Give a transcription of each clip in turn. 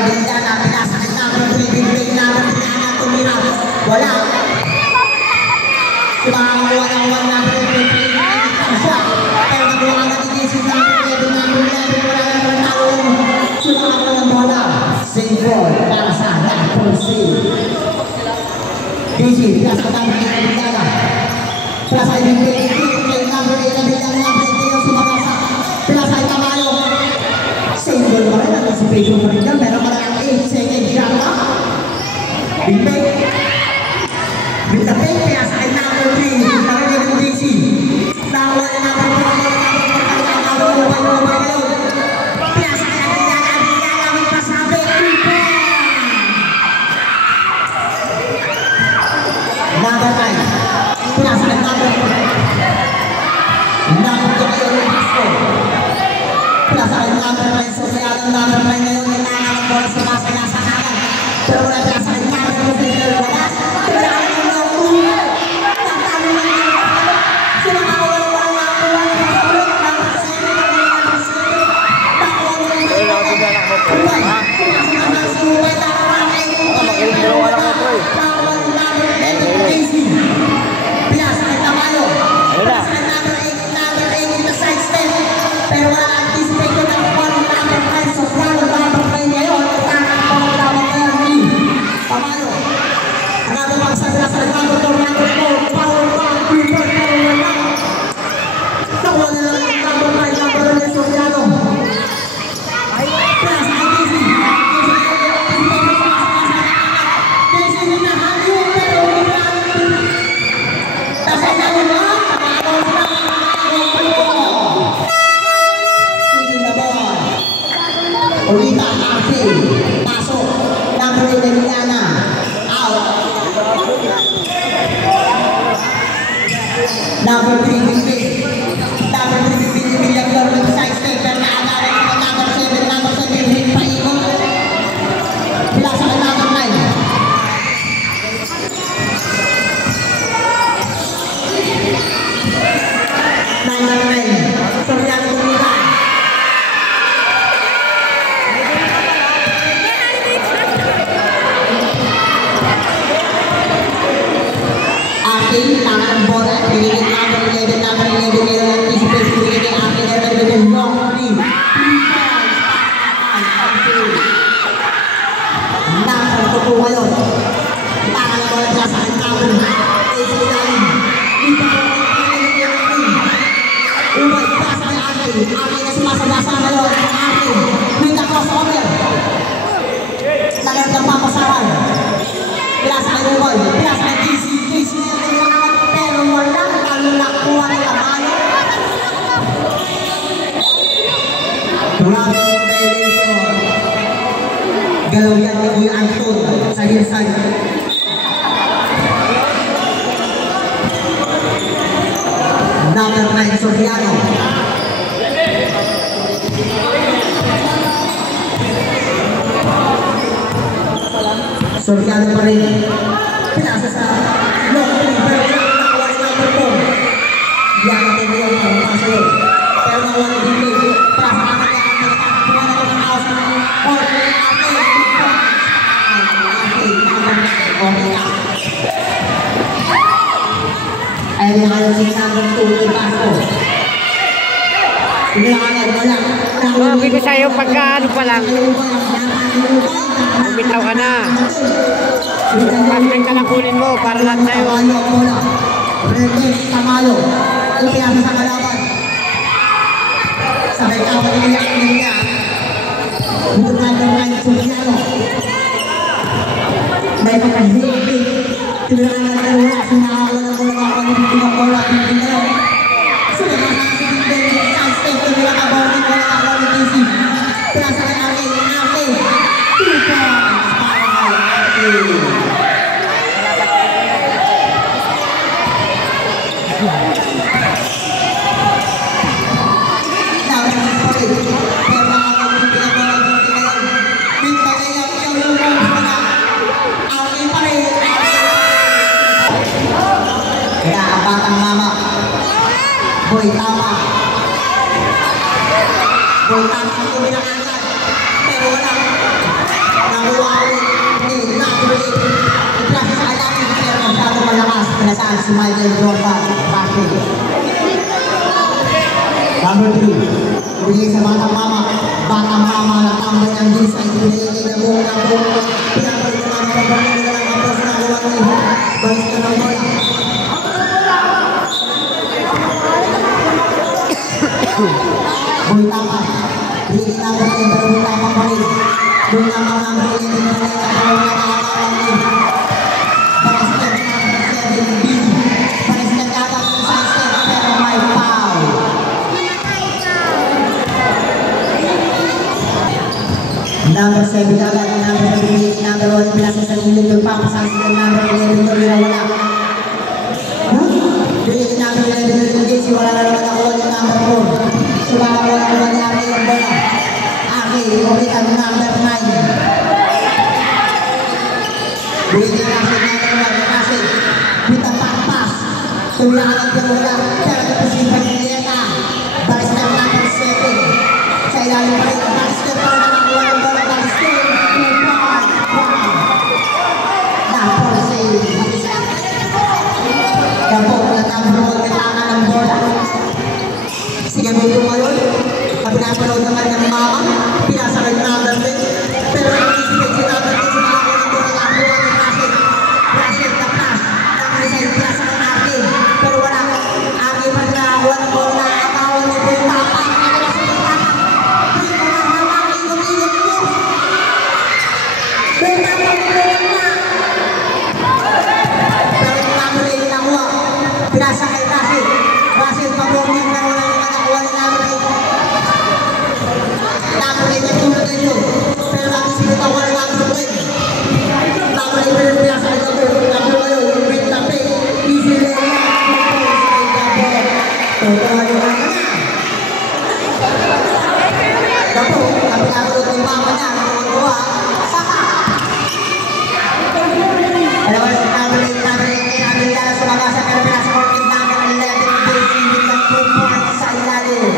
Abindana, pinasakit namin ang bibig namin, pinangat tumira. Wala. Kumakakuha ng 1 namin siya. Pero nagawa ka natin isip namin, pwede namin wala naman taong sumakakuha ng bola. Save ball para sa Napol C. DC, pinasakit namin ang Abindana. Pinasakit namin ang Abindana, yung sumakasa. Pinasakit Tamayo. Save ball pa rin, anticipation pa rin yan. Meron ka lang 8 seconds shot na. Bigbay. Bigbay, pinasakit Napol 3. Narinig ng DC. Nakuha na naman po ang mga pinasakit ang Abindana, may pasabi. Number 9. Pinasakit Napol. Number 2 yung Pasko. Pinasakit Number 9. So kaya ang Number 9 ngayon yung nangalang bola sa basa nasa kanan. Pero wala pinasakit Number 2. Wala. Pinasakit ng mga ulo. Tatalo ng mga ulo. Sinakawala ng mga ulo. Number 7. Number 7. Nakuha mo ng mga ulo. Uway. Pinasakit ng mga uway. Nakuha ng pinasakit Tamayo. Pinasakit Number 8 in the side step. Pero wala anticipated ang Number 5. So plano Number 5 ngayon. Number 5. Tamayo. Another one sa Number 4. Power back. People power back. Nakuha na lang ang Number 5. Number 1 Soriano. Pinasakit Casey. Casey hinahanyo pero Ulita, Arce, pasok, Number 8, Emiliana, out. Number 3, Bigbig. Number 3, Bigbig, Bilyagyor, with side step, pero naagalan ko Number 7, Number 7, rin paikot. Pilasa ka Number 9. Number 9, Soriano Tumira. Aking tangan bola, pinigit Number 11, Number 11, mayroon anticipation, pinigit Aking Number 11, long 3. Number 2 ngayon. Tangan bola dyan sa aking Number 8, ilalim. Dito po ang Umay, pasa kay Aking. Aking na sumasagasa ngayon. Aking, with the crossover. Talagang papasaran. Pilasa kay Umay, pilasa kay DC. DC na kailangan, pero walang nakuha ng Tamayo. Grabe yung violation. Galaw yan ni Kuya Anton sa hillside. Number 9, Soriano. Soriano pa rin. Pinasa sa long 3, pero nakuha ni Number 4. Yan natin ngayon ang pasa yun. Pero nakuha ni Bigbig. Pasa ka kaya ang nagkakakuha na ng house ng or ay ayaw si Number 2 yung Pasko. Pinangalan mo lang. Pwede sa'yo pagka ano pa lang. Bumitaw ka na. Pagkain ka lang kunin mo para lahat sa'yo. Tamayo. Pinasa sa kalaban. Sabay ka mag-iiyak niya. Dito Number 9 Soriano. May pagka-hibig. Pinangalan na wala. Sinakawa na wala ako ng pinakawa. Sila na sa Bigbig. Side-step. Wala ka ba? Wala ako ng DC. Pinasa kay Aking. Aking. 2 points para kay Aking. Kaya ang batang mama, Boy Tama. Boy Tama ang tuminangalan. Pero wala. si Michael Jordan, Patrick. Number 3, bigay sa batang mama na tambay ng Disa, ibigay na buong ng buong, pinapalik na naman ang pagkakas ng kapos na gawa ni balis ka ng bola. Bultapan, bigay na naman ang bultapan pa rin. Bultapan ng bigay na naman ang kapos na nakakawang ni balis ka ng 7 B, balis ka dapat sa step pero may foul. Number 7 agad, number 8, number 1, pinasa sa nilid yung papasang sila, number 11, tuloy na wala. Pinili number 11, tuloy na si wala na naman ako, yung number 4. Sumaka wala na nangyari yung bola. Aki, ulit ang number 9. Pinili number 9, kasi kita pass. Tuloy na agad yung wala, pero ito si Pagilieta. Balis na number 7. Sa ilalim pa rin, balis na pa rin ang wala ng bola. Kapag natapos kailangan ng bola. Sige mo ito ngayon. Pag pinapanood naman ng mama, pinasakay number 10. Pero anticipate si number 10 sa mga ng bola nakakuha ni Rashid. Rashid na pass. Nakasay pinasakay natin. Pero wala. Aki pa nakakuha ng bola na akawan ni Bultapan. Hindi ko na hawak. Ikot-ikot mo. Bultapan mo na. Pinasa kay Rashid. Rashid pag-warning na wala na nakakuha ni number 8. Number 8 na tulad nito. Pero natin sinita ko ni number 10. Number 8 na pinasa kay number 8 ngayon. Yung break na pay. Easy na yan. Tutuwa nyo lang na. Dapo, kami nakulot ng mama niya. Nakuha. Saka. Alam mo, number 8 namin nila sa labasa pero pinasa ko ng number 11 base with the 2 points sa ilalim.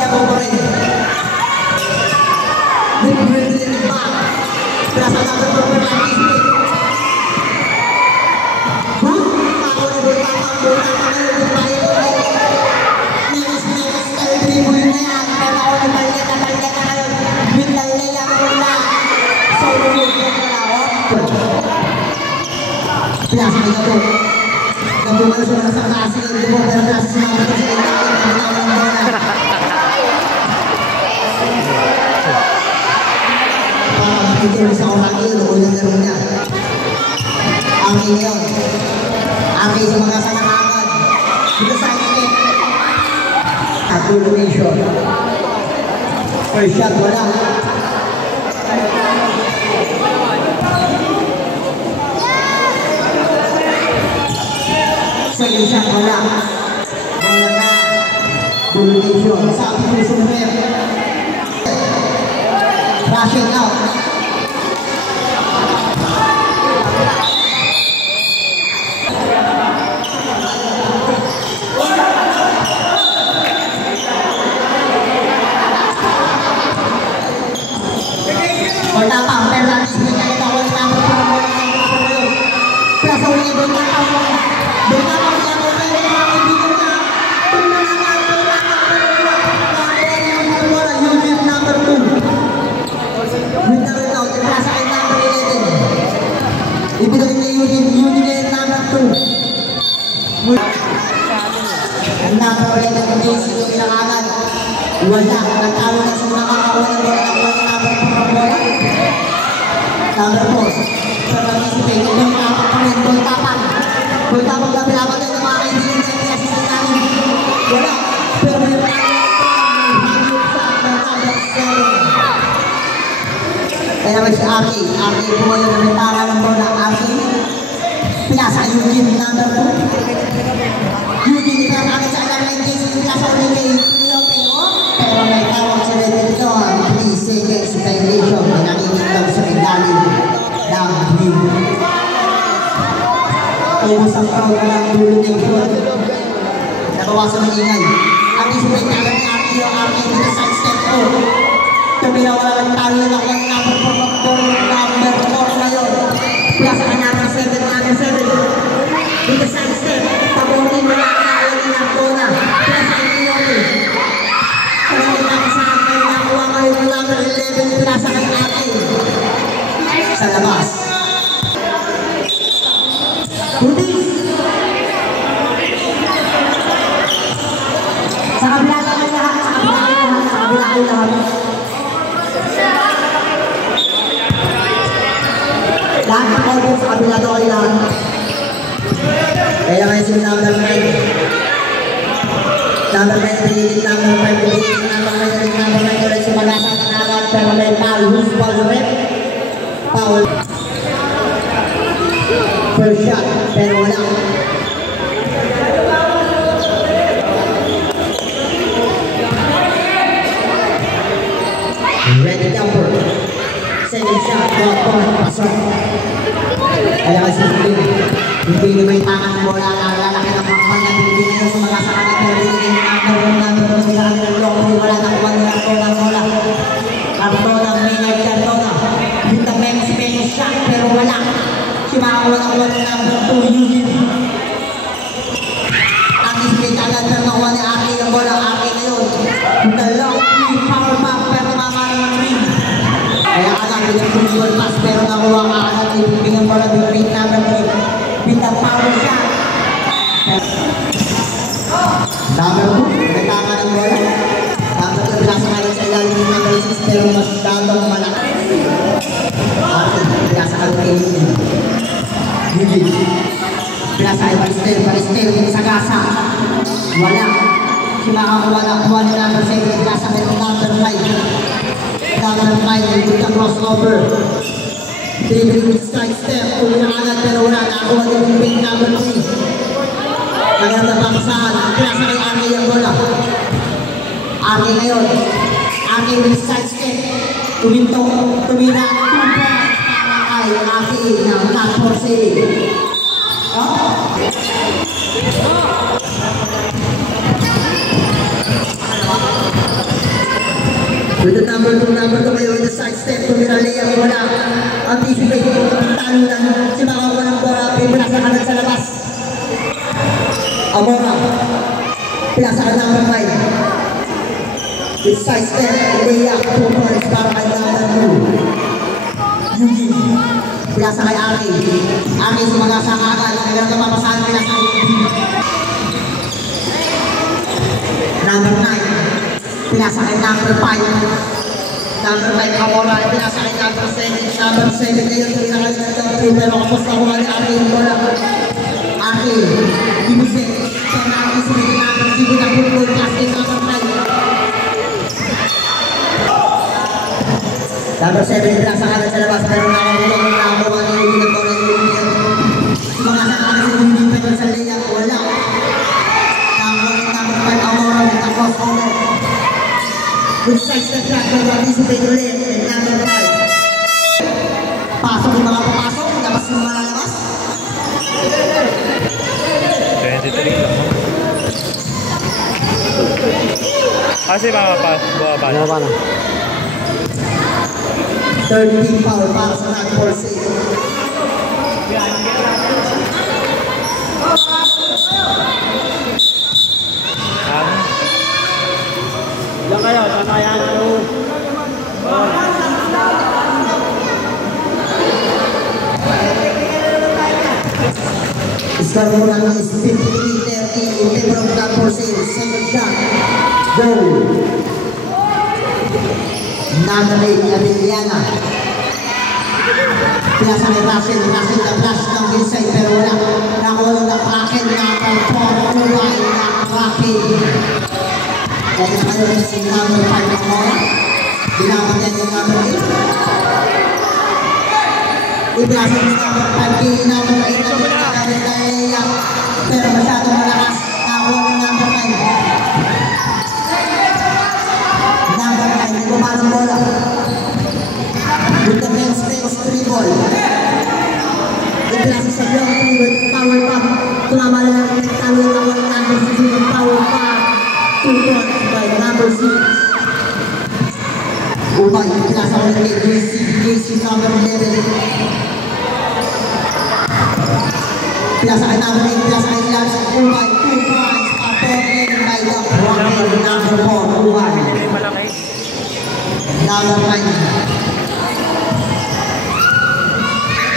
Dapo ko rin. Bring it back. Pinasa number 4 for Smith. Ako ni Bultapan ngayon. Next kayo dribble na yan. Pero ako ni Marileta ngayon. With the layup na. So, pinasa kay Gabo. Gabo nga siya nasa klase ng Gabo pero nasa sumama ko sa ilalim ng tawang bola. Pakakakita sa orang ilo o yung laro niya. Aki ngayon. Aki sa mga sanakagad. Dito sa akin. Accumulation. First shot wala. Second shot wala. Bola na. Accumulation. Sabi ko sumper. Rushing out. Bultapan, pero natin sinigay ito ako ng number 4. Plus, ang mga Bultapan mo. Bultapan niya mo na yung mga kaibigan niya. Tumulong na Eugene number 2. With the result, plus ay number 11. Ibigay na Eugene number 2. Ang number 11 ng DC yung pinangangan. Wala, natalo na sa mga kakawa ng bola ng number 4 ng bola. Number 4. Pero anticipate, yung kapag pa rin, Bultapan. Bultapan na pinapatay ng mga kaibigan niya yung assistant namin. Wala. Pero may kaya naman si Aki. Aki po yung namitara ng bola. Aki. Pinasa Eugene number 2. Eugene na agad sa alam ng case. Pinasa ulit kay pero may tawag sa dito. 3 seconds violation. Nakikinig lang sa ilalim ng view. Ubus ang crowd ng dulo ng goal. Nabawasan ng ingay. Anticipate na lang ni Aki yung Aki dito sa step 2. Tumila wala lang tayo lang ng number 4 ngayon. Plus ang number 7 lahat. Lahat ng audience sa kabila daw ay lahat. Kaya ngayon si number 9. Number 9, pinilin number 5, pinilin number 9 ulit si Magasa ng agad, pero may foul. Who's foul ulit? Foul. First shot, pero wala. Ready jumper. Second shot, drop point, pasok. Kaya kasi hindi naman yung tangan ng bola, lalaki ng makman na hindi na yung sumagasa ka na, pero hindi na yung sila kami ng loko, wala na kuman nila bola. Cartona, Maynard Cartona. Yung tamay mo si Penyo shot, pero wala. Si makakuha ng number 2, Eugene. Aki si Penyo agad, pero nakuha ni Aki ng bola, Aki na yun. Dalawang power back, pero mamara ng ring. Kaya alam, pinag-football pass, pero nakuha ka agad, ibigyan bola, bigyan number 3. Pinag power shot. Number 2, nagkaka ng bola. Number 2, nasa kayo sa ilalim ng number 6, pero mas dadang malaki. Ate, nasa kayo kayo yun. Eugene. Nasa kayo Paristel, sa gasa. Wala. Si makakuha na kuha ni number 7, nasa kayo ng number 5. Number 5, with the crossover. Dribbling with strike step, uwi na agad, pero wala. Nakakuha din yung pin number 3. Kaya nabakasaan, nasa kay Arne yung bola. Arne ngayon. Arne with side step. Tuminto, tumira, 2 points para kay Aki ng Natpor City. With the number 2 kayo with the side step, tumira layang bola. Anticipate, talo lang. Si makakuha ng bola, pinasa agad sa labas. Amora, pinasa agad number 5. With side step, layang 2 points para kay number 2. Eugene, pinasa kay Aki. Aki sumagasa agad, kaya napapasahan pinasa kay Eugene. Number 9, pinasa kay number 5. Number 5, Amora, pinasa kay number 7. Number 7 ngayon, tumira kayo ng number 3, pero kapos na kuha ni Aki yung bola. Aki, Ibuse, pero Aki sumili number 7 ng football plastic number 5. Number 7, pinasa agad sa labas, pero nakakuha ni Eugene ng bola yung Eugene. Sumagasa agad sa Eugene, pero sa layang, wala. Number 5, Amora, with the crossover. With side step track, pero anticipate ulit, and number 5. Pasok yung mga papasok, labas yung mga lalabas. 23 lang. Kasi mga buwaba na. 13 foul para sa Natpor City. Diyan kayo, tatayan nyo. Score mo lang is 53-30 in favor of Natpor City. Second shot, goal. Number 8, Avellana. Pinasa kay Russell na flash ng inside, pero wala. Nakuha ng Kraken, number 4, Uruguay, na Kraken. Kaya kayo rin si number 5 ng Mora. Ginamit yan yung number 8. Ibasa ni number 5, kini number 8 na ginamit na layup. Pero masyadong malakas. Nakuha ng number 9. Number 9, hindi bumanong bola. With the men's face dribble. Ibasa sa block with power pump. Tumama na lang yung talo ng number 6 with power pump. 2 points by number 6. Ubay, pinasa ko na kay JC number 11. Pinasa kay number 8, pinasa kay Lance. Ubay, 2 points, appointed by the Rocket number 4. Ubay. Number 9.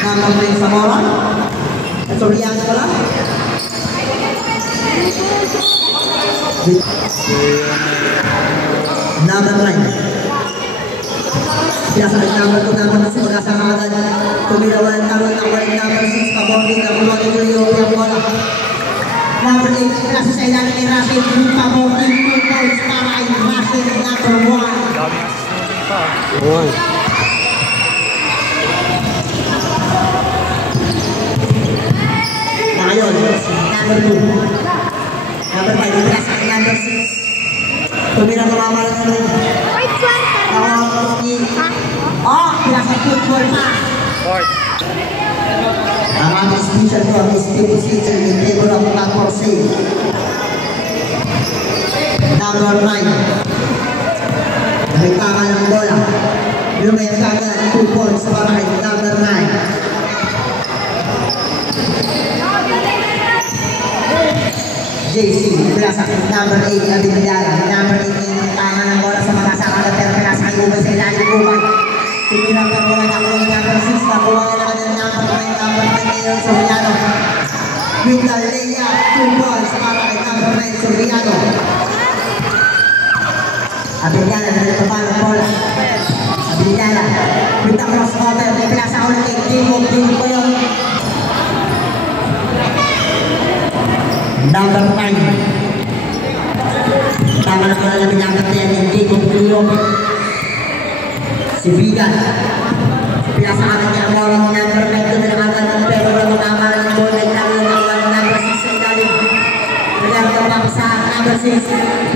Number 9 Zamora. Soriano pala. Number 9. Pinasakit number 2, number 2, wala sa kagad. Tumilawan number 6, paborbing ang buwan ng Leo, yung bola. Number 8, pinasa sa ilan ni Rashid, yung paborbing 2 points para ay Rashid, number 1. Na ngayon, number 2. Number 5, pinasakit number 6. Tumilang namamalang na rin. Pinasa football pa. Ang aming special ko, ang Steve City, in favor of number 6. Number 9. Nagpakan ng bola. Lumaya sa agad, 2 points para kay number 9. JC, pinasa number 8, Abinidala. Number 8, nagpakan ng bola sa mga sakala, pero pinasa kay Ubay sa ilalim Ubay. Pinirang ng bola ng number 6, nakuha na naman yung number 9, number 10 ngayon, Soriano. With the layup, 2 balls para kay number 9, Soriano. Abinidala, nagpapa ng bola. Abinidala, with the crossover, pinasa ulit kay Diego ko yun. Number 5. Tama na pala namin number 10, Diego ko yun. Si Vigan. Pinasa agad niya ang bola ng number 9. Tuminakagan ng pero walang makakala ng bola. Nagtawin ng number 6 sa ilalim. Nagtawin ng sa number 6.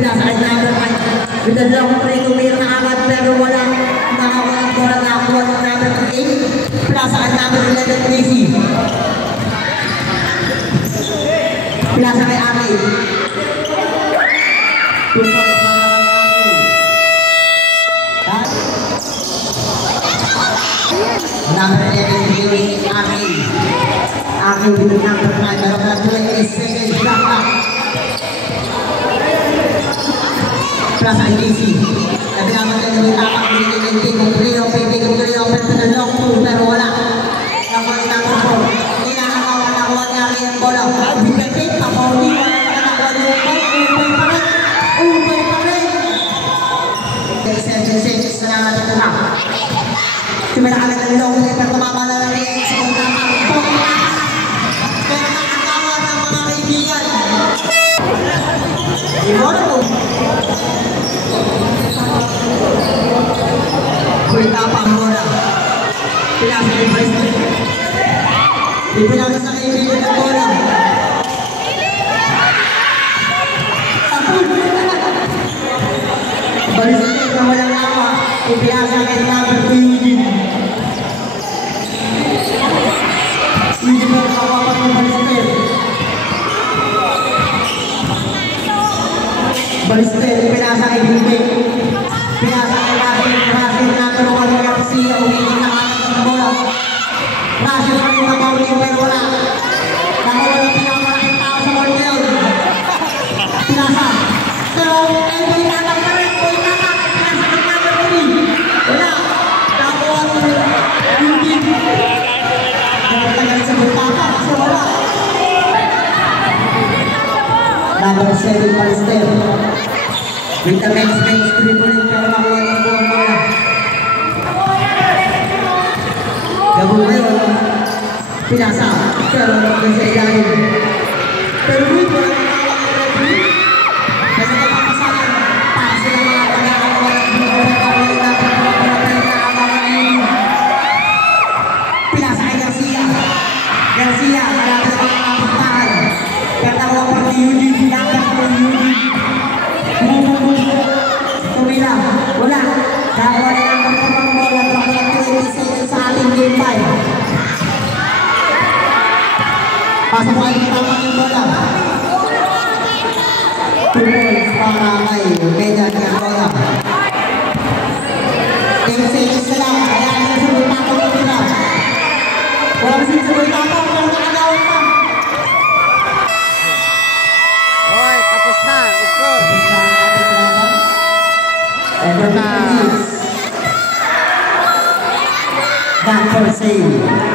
Pinasa agad number 5. With the long play, tumira na agad pero walang nakawala ng bola. Nakakuha ng number 8. Pinasa agad number 11, Tracy. Pinasa kay Aki. 2 points para number 11, Lewis Aki. Aki with the number 5. Pero ka 20 seconds back. Plus ay DC. Naglaman ka nyo tapak. Hindi kong Trio. Pero long 2. Pero wala. Nakuha ni number 4. Hindi nakakawa ni Aki ang bola. Bigay papauli. Wala na nakuha ni Upay pa rin. 7 seconds na naman ito na. Tuminakalan ng long, pero tumama na lang rin sa kong nakakapong. Pero nakakawa ng mga kaibigan. Iwan ako. Kulita pa ang bola. Pinasa kay Preston. Ipinasa sa kaibigan ng bola. Balisin na walang awa. Ipinasa kay number 2 Eugene. Eugene mo nakawapan ng Balister. Balister, ipinasa kay Bimbe. Pinasa kay Rasil number 1 Garcia. Umitin na kanan ng bola. Rasil pa rin mabawin pero wala. Nakuha ng pinamalaking tao sa bola ngayon. Pinasa. Pero, ay pinatang na rin. Wala. Nakuha ng Eugene. Nagtagal sa bultaka kasi wala. Number 7 Balister. With the next dribbling pero nakuha ng buong bola. Gabong ngayon. Pinasa. Pero nakuha sa ilalim. Pero wait, wala na nakawag ng referee. Kasi napapasalan. Para sila mga pagkakawa ng pinasa kay Garcia. Garcia, malapit na mga kapagpahan. Pero nakuha pa ni Eugene. Pinagkas po ni Eugene. Tumila. Wala. Nakuha na lang ang pagpapambola. Nakuha na 20 seconds sa ating game 5. Pasok ay tamang yung bola. 2 points para kay Medan ng bola. 10 seconds na lang. Kaya nila sa bultapang na nila. Wala kasi sa bultapang. Pero nakagawin pa. Hoy, tapos na. Score. Tapos na ang ating laban. Ever na. That for sale.